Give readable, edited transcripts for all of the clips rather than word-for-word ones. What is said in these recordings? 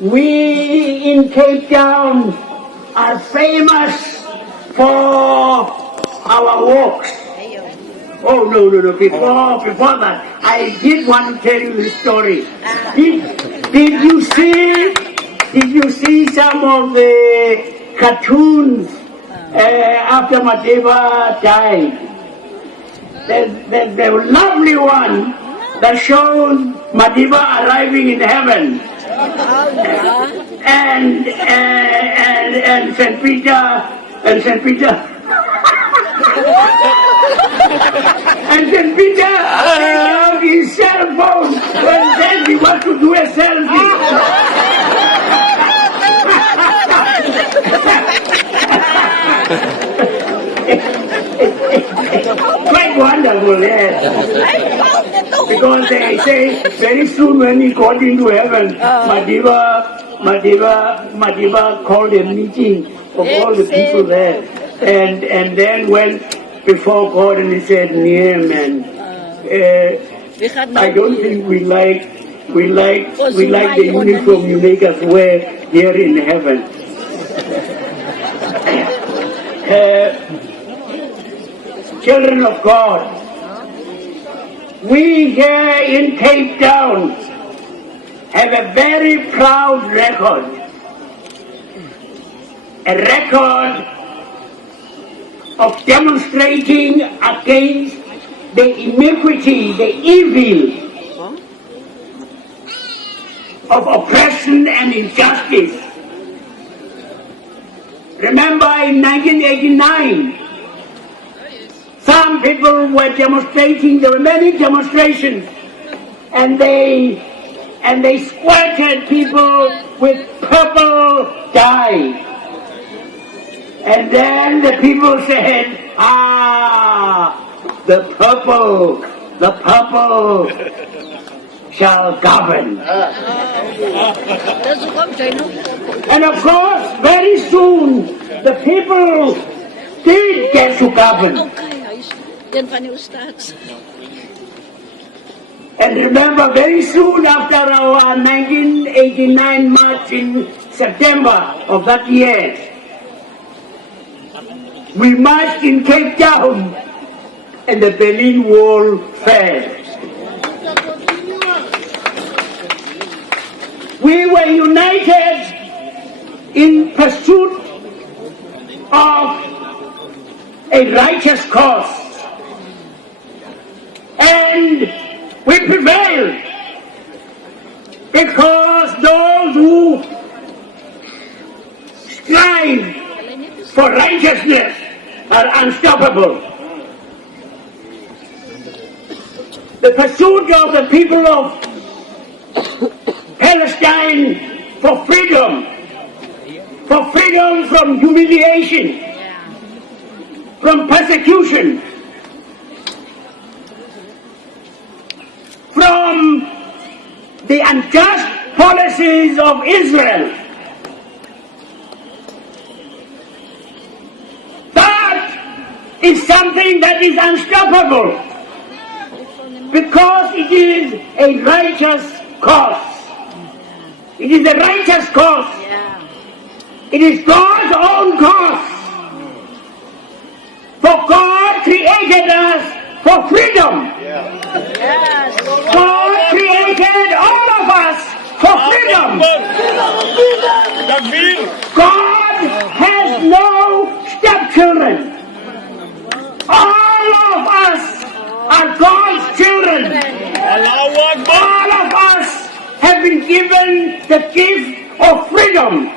We in Cape Town are famous for our walks. Oh, no. Before that, I did want to tell you this story. Did you see some of the cartoons after Mandela died? There's a lovely one that shows Mandela arriving in heaven. And St. Peter and St. Peter takes out his cell phone and says he wants to do a selfie. Quite wonderful, yes. Because they say very soon when he got into heaven, Mandela called a meeting of all the people there, and then went before God and he said, "Yeah, man, I don't think we like the uniform you make us wear here in heaven." Children of God, we here in Cape Town have a very proud record. A record of demonstrating against the iniquity, the evil of oppression and injustice. Remember in 1989, some people were demonstrating, there were many demonstrations, and they squirted people with purple dye. And then the people said, the purple shall govern. And of course, very soon, the people did get to govern. And remember, very soon after our 1989 march in September of that year, we marched in Cape Town and the Berlin Wall fell. We were united in pursuit of a righteous cause. And we prevailed because those who strive for righteousness are unstoppable. The pursuit of the people of Palestine for freedom from humiliation, from persecution, from the unjust policies of Israel. That is something that is unstoppable because it is a righteous cause. It is a righteous cause. It is God's own cause. For God created us for freedom. God created all of us for freedom. God has no stepchildren. All of us are God's children. All of us have been given the gift of freedom.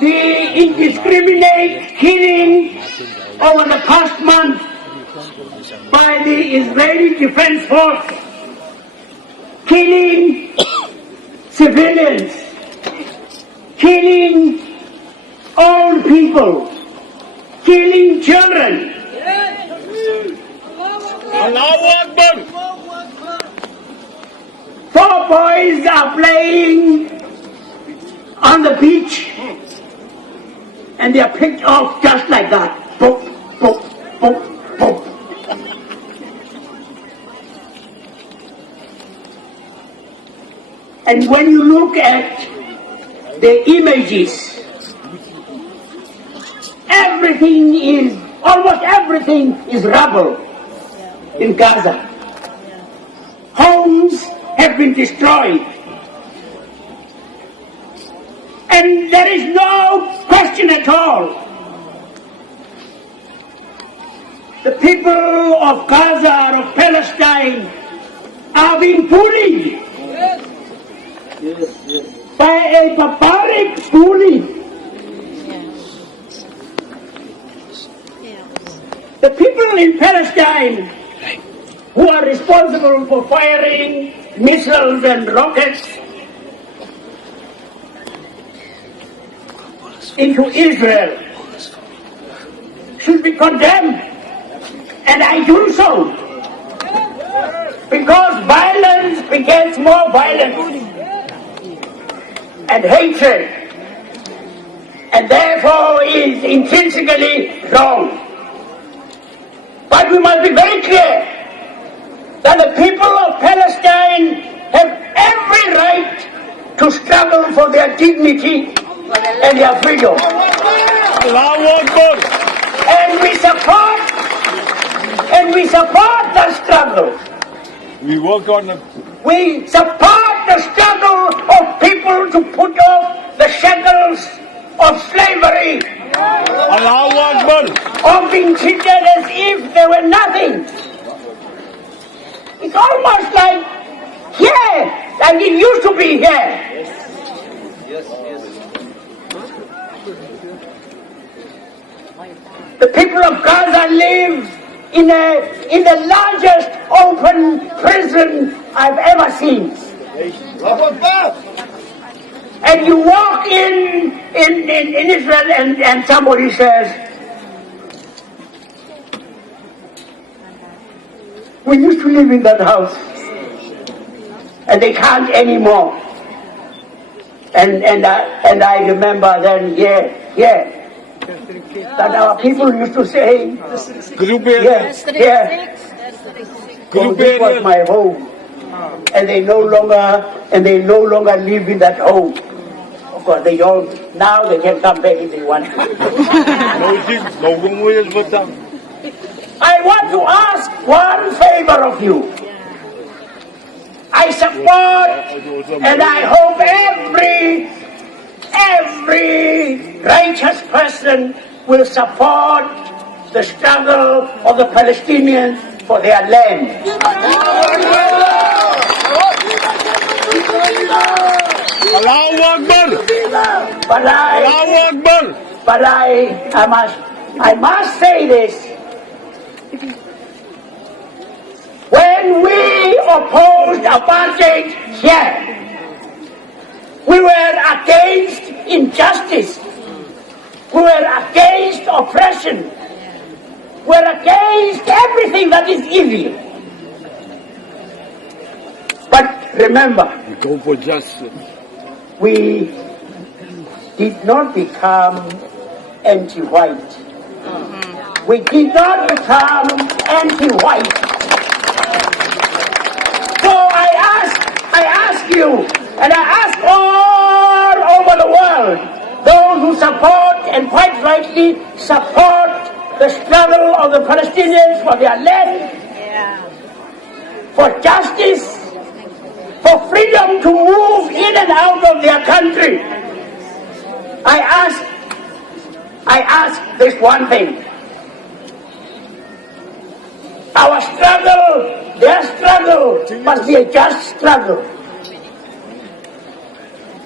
The indiscriminate killing over the past month by the Israeli Defense Force, killing civilians, killing old people, killing children. Four boys are playing on the beach and they are picked off just like that. Boop, boop, boop, boop. And when you look at the images, almost everything is rubble in Gaza. Homes have been destroyed. And there is no question at all. The people of Gaza, of Palestine, are being bullied by a barbaric bully. The people in Palestine who are responsible for firing missiles and rockets into Israel should be condemned, and I do so, because violence begets more violence and hatred, and therefore is intrinsically wrong. But we must be very clear that the people of Palestine have every right to struggle for their dignity and their freedom. And we support the struggle. We support the struggle of people to put off the shackles of slavery, of being treated as if they were nothing. It's almost like here, like it used to be here. The people of Gaza live in the largest open prison I've ever seen. And you walk in Israel and somebody says, we used to live in that house, and they can't anymore. And I remember then, that our people used to say, this was my home, and they no longer live in that home. Of course, they don't. Now they can come back if they want to. I want to ask one favor of you. I support and I hope every righteous person will support the struggle of the Palestinians for their land. But I must say this. When we opposed apartheid here, we were against injustice. We were against oppression. We were against everything that is evil. But remember, we go for justice. We did not become anti-white. We did not become anti-white. So I ask you, and I ask all over the world, those who support and quite rightly support the struggle of the Palestinians for their land, for justice, for freedom to move in and out of their country. I ask this one thing. Our struggle, their struggle, must be a just struggle.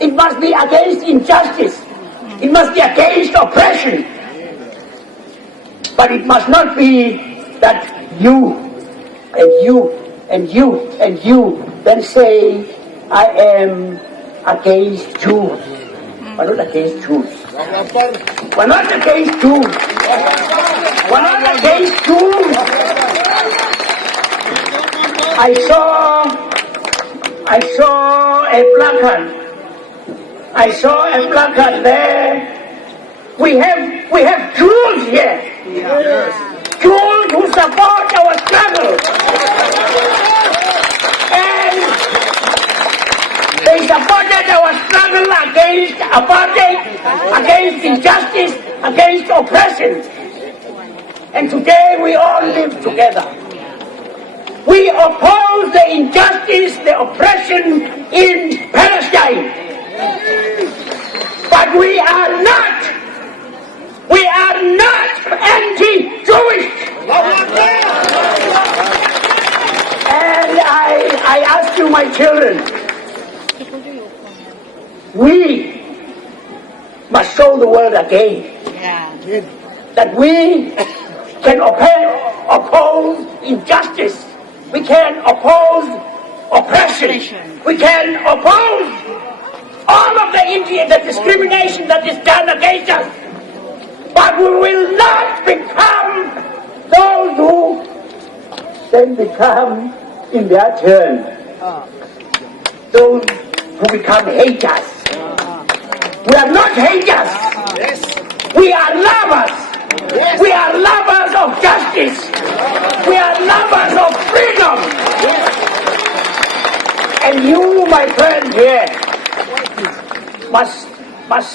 It must be against injustice. It must be against oppression. But it must not be that you and you and you and you then say, I am against Jews. We're not against Jews. We're not against Jews. We're not against Jews. I saw a placard. I saw a placard there. We have Jews here. Jews who support our struggle. And they against apartheid, against injustice, against oppression. And today we all live together. We oppose the injustice, the oppression in Palestine. But we are not anti-Jewish. And I ask you, my children, we must show the world again that we can oppose injustice. We can oppose oppression. We can oppose all of the discrimination that is done against us. But we will not become those who then become, in their turn, those who become haters. We are not haters. We are lovers. We are lovers of justice. We are lovers of freedom. And you, my friend here, must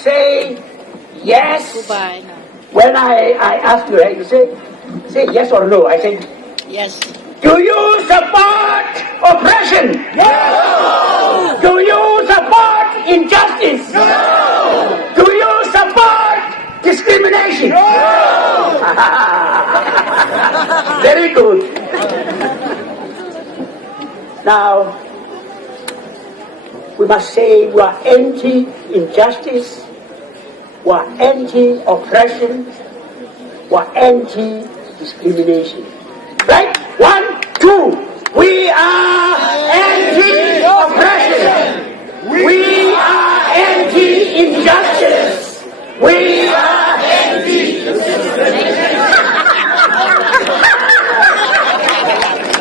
say yes. When I ask you, you say yes or no. I say Yes. do you support oppression? No. Do you support injustice? No. Do you support discrimination? No. Very good. Now, we must say we are anti-injustice, we are anti-oppression, we are anti-discrimination. Right? 1, 2. We are anti-oppression. We are anti-injustice. We are anti-discrimination.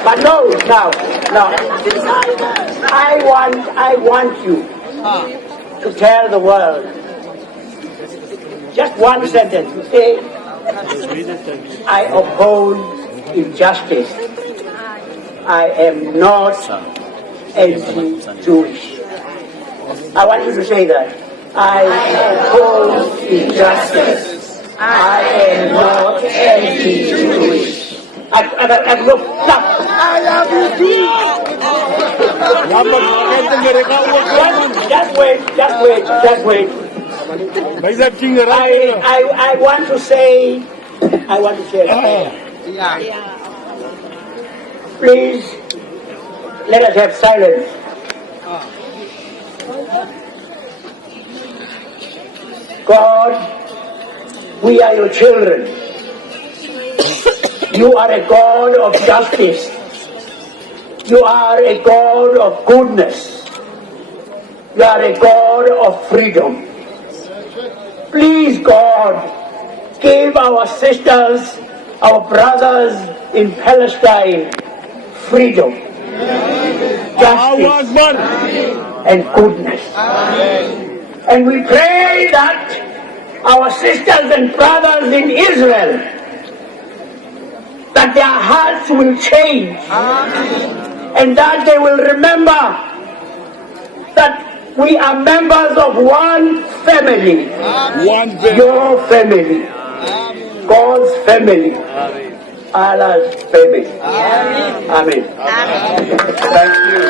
But no. I want you to tell the world just one sentence. You say, I oppose injustice. I am not anti-Jewish. I want you to say that. I oppose injustice. I am not anti-Jewish. And look up. I love you too. Just wait. I want to say. Please, let us have silence. God, we are your children. You are a God of justice. You are a God of goodness. You are a God of freedom. Please, God, give our sisters, our brothers in Palestine freedom, justice, and goodness. And we pray that our sisters and brothers in Israel, that their hearts will change, and that they will remember that we are members of one family, your family, God's family, Allah's family. Amen. Thank you.